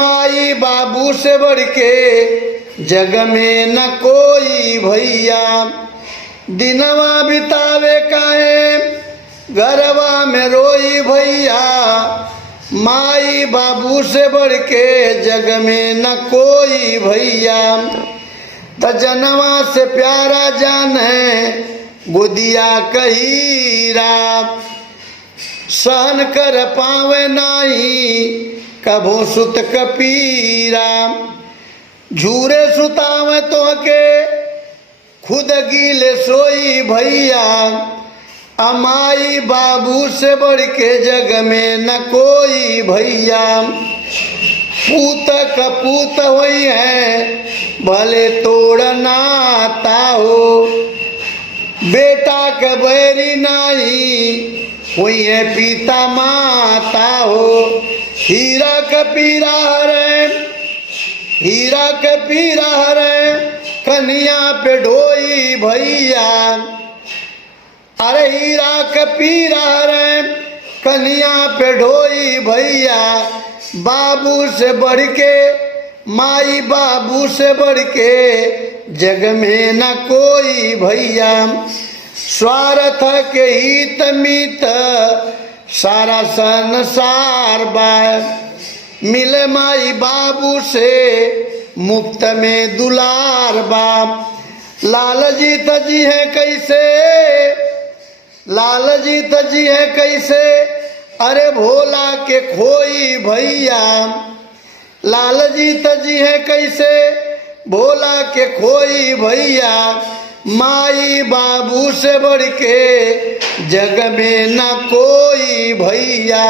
माई बाबू से बढ़ के जग में न कोई भैया। दिनवा बितावे काहे गरबा में रोई भैया। माई बाबू से बढ़ के जग में न कोई भैया। त जनवा से प्यारा जाने गोदिया कहीरा। सहन कर पावे नाही कभो सुत कपीरा। झूरे सुतावे तो के खुद गीले सोई भैया। अमाई बाबू से बढ़ के जग में न कोई भैया। पूत कपूत हुई है भले तोड़ नाता हो। बेटा के बैरी नाही हुई है पिता माता हो। हीरा के पीरा हरे हीरा के पीरा हरे कन्या पे ढोई भैया। अरे हीरा के पीरा हरे कन्या पे ढोई भैया। बाबू से बढ़ के माई बाबू से बढ़ के जग में न कोई भैया। स्वार्थ के हित मित सारा संसार बा। मिले माई बाबू से मुफ्त में दुलार बा। लाल जी तजी है कैसे लाल जी तजी है कैसे अरे भोला के खोई भैया। लाल जी तजी है कैसे भोला के खोई भैया। माई बाबू से बढ़ के जग में न कोई भैया।